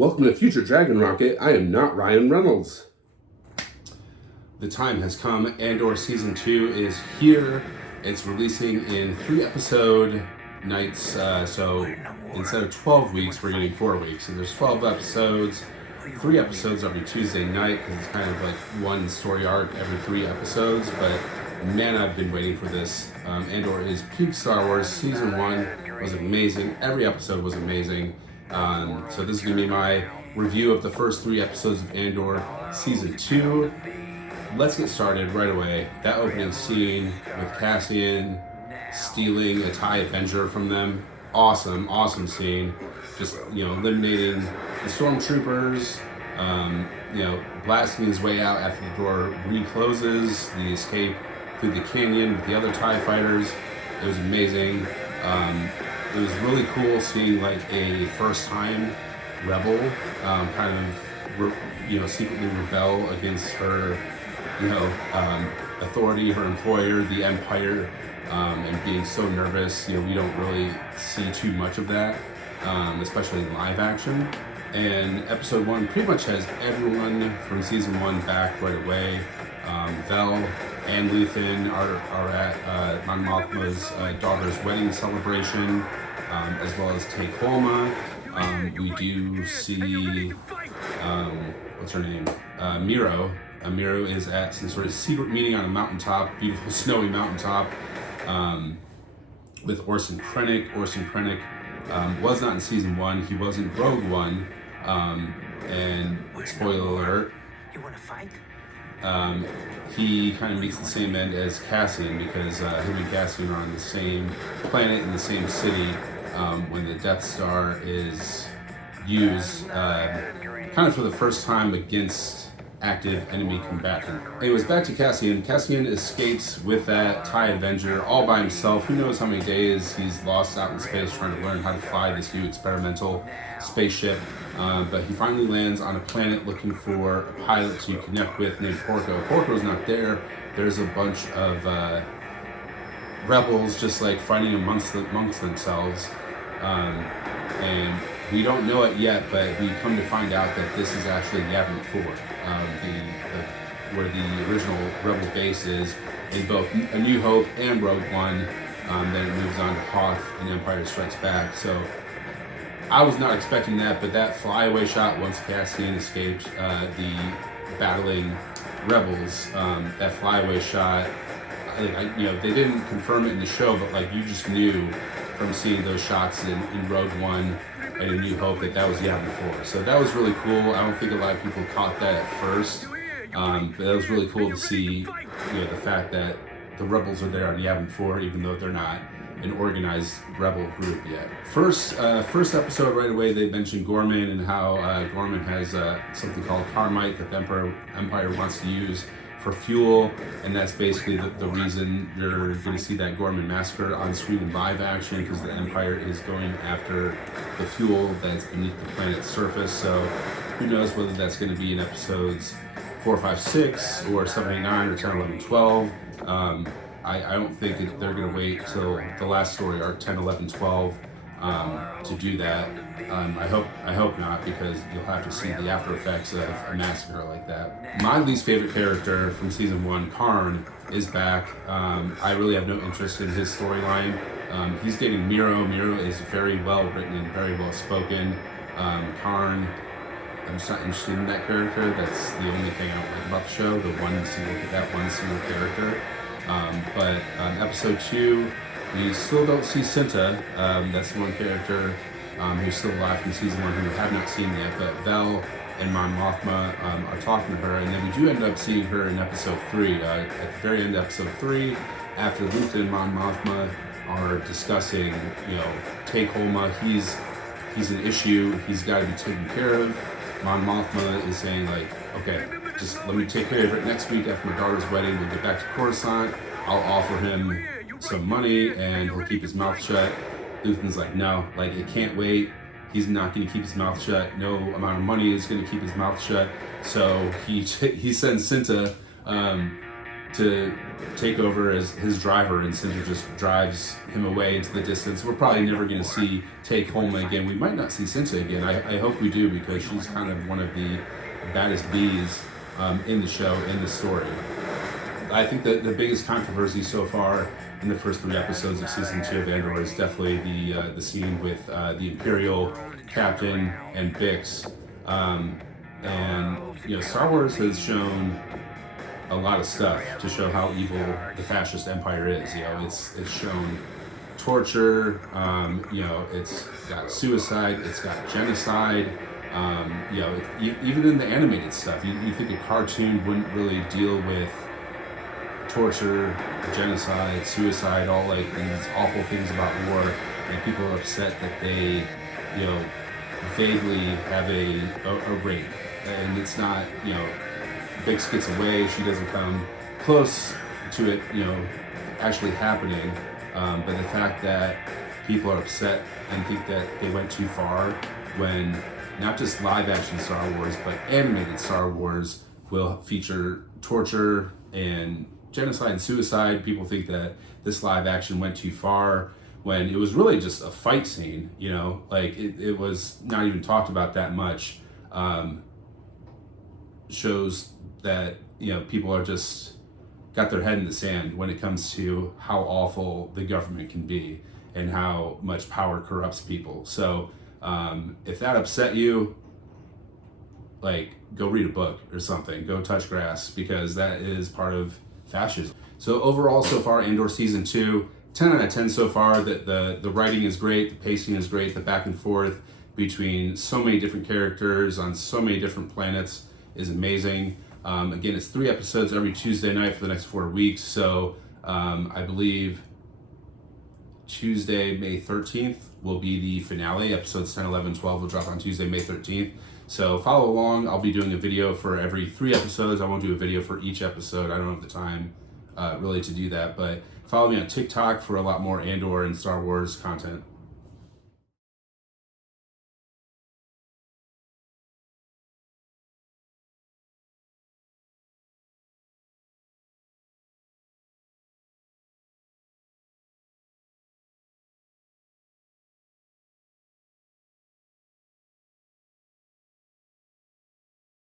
Welcome to Future Dragon Rocket. I am not Ryan Reynolds. The time has come. Andor Season 2 is here. It's releasing in 3-episode nights. So instead of 12 weeks, we're getting 4 weeks. So there's 12 episodes, 3 episodes every Tuesday night, because it's kind of like one story arc every 3 episodes. But man, I've been waiting for this. Andor is peak Star Wars. Season 1 was amazing. Every episode was amazing. So this is going to be my review of the first 3 episodes of Andor Season 2. Let's get started right away. That opening scene with Cassian stealing a TIE Avenger from them. Awesome scene. Just, eliminating the stormtroopers, blasting his way out after the door recloses, the escape through the canyon with the other TIE fighters. It was amazing. It was really cool seeing like a first-time rebel secretly rebel against her, authority, her employer, the Empire, and being so nervous. We don't really see too much of that, especially in live action. And episode 1 pretty much has everyone from season 1 back right away. Vel and Luthen are at Mon Mothma's daughter's wedding celebration, as well as Take Holma. We do see, what's her name? Miro. Miro is at some sort of secret meeting on a mountaintop, beautiful snowy mountaintop, with Orson Krennic. Orson Krennic was not in season 1. He was in Rogue One, and spoiler alert, you want to fight? He kind of meets the same end as Cassian, because him and Cassian are on the same planet in the same city when the Death Star is used kind of for the first time against active enemy combatant. Anyways, back to Cassian. Cassian escapes with that TIE Avenger all by himself. Who knows how many days he's lost out in space trying to learn how to fly this new experimental spaceship. But he finally lands on a planet looking for a pilot to connect with named Porco. Porco's not there. There's a bunch of rebels just like fighting amongst themselves. And we don't know it yet, but we come to find out that this is actually Yavin 4, where the original Rebel base is in both A New Hope and Rogue One. Then it moves on to Hoth and Empire Strikes Back. So I was not expecting that, but that flyaway shot once Cassian escaped the battling rebels, that flyaway shot, they didn't confirm it in the show, but you just knew from seeing those shots in Rogue One and A New Hope that was Yavin 4. So that was really cool. I don't think a lot of people caught that at first, but it was really cool to see, the fact that the rebels are there on Yavin 4, even though they're not an organized rebel group yet. First episode right away, they mentioned Gorman and how Gorman has something called Carmite that the Empire wants to use for fuel, and that's basically the reason you're going to see that Gorman massacre on screen in live action, because the Empire is going after the fuel that's beneath the planet's surface. So who knows whether that's going to be in episodes 4, 5, 6, or 7, 8, 9, or 10, 11, 12. I don't think that they're going to wait till the last story arc, 10, 11, 12, to do that. I hope not, because you'll have to see the after effects of a massacre like that. My least favorite character from season 1, Karn, is back. I really have no interest in his storyline. He's dating Miro. Miro is very well written and very well spoken. Karn, I'm just not interested in that character. That's the only thing I don't like about the show, that one single character. But episode 2, we still don't see Cinta. That's the one character who's still alive from season 1 who we have not seen yet. But Vel and Mon Mothma are talking to her, and then we do end up seeing her in episode 3. At the very end of episode 3, after Luthen and Mon Mothma are discussing, Take Holma, he's an issue, he's got to be taken care of. Mon Mothma is saying okay, just let me take care of it next week after my daughter's wedding. We'll get back to Coruscant. I'll offer him some money and he'll keep his mouth shut. Luthen's like, no, it can't wait. He's not going to keep his mouth shut. No amount of money is going to keep his mouth shut. So he sends Cinta to take over as his driver, and Cinder just drives him away into the distance. We're probably never going to see Take Holma again. We might not see Cinta again. I hope we do, because she's kind of one of the baddest bees in the show, in the story. I think that the biggest controversy so far in the first 3 episodes of season 2 of Andor is definitely the scene with the Imperial captain and Bix. And Star Wars has shown a lot of stuff to show how evil the fascist empire is. It's shown torture. It's got suicide. It's got genocide. Even in the animated stuff, you think a cartoon wouldn't really deal with torture, genocide, suicide, all like these awful things about war, and people are upset that they, vaguely have a rape, and it's not, Bix gets away, she doesn't come close to it, actually happening, but the fact that people are upset and think that they went too far when not just live action Star Wars, but animated Star Wars will feature torture and genocide and suicide. People think that this live action went too far when it was really just a fight scene, it was not even talked about that much. Shows that, people are just got their head in the sand when it comes to how awful the government can be and how much power corrupts people. So if that upset you, go read a book or something, go touch grass, because that is part of fascism. So overall, so far, Andor season 2, 10 out of 10 so far. The writing is great, the pacing is great, the back and forth between so many different characters on so many different planets is amazing. Again, it's 3 episodes every Tuesday night for the next 4 weeks. So I believe Tuesday, May 13th will be the finale. Episodes 10, 11, 12 will drop on Tuesday, May 13th. So follow along. I'll be doing a video for every 3 episodes. I won't do a video for each episode. I don't have the time really to do that. But follow me on TikTok for a lot more Andor and Star Wars content.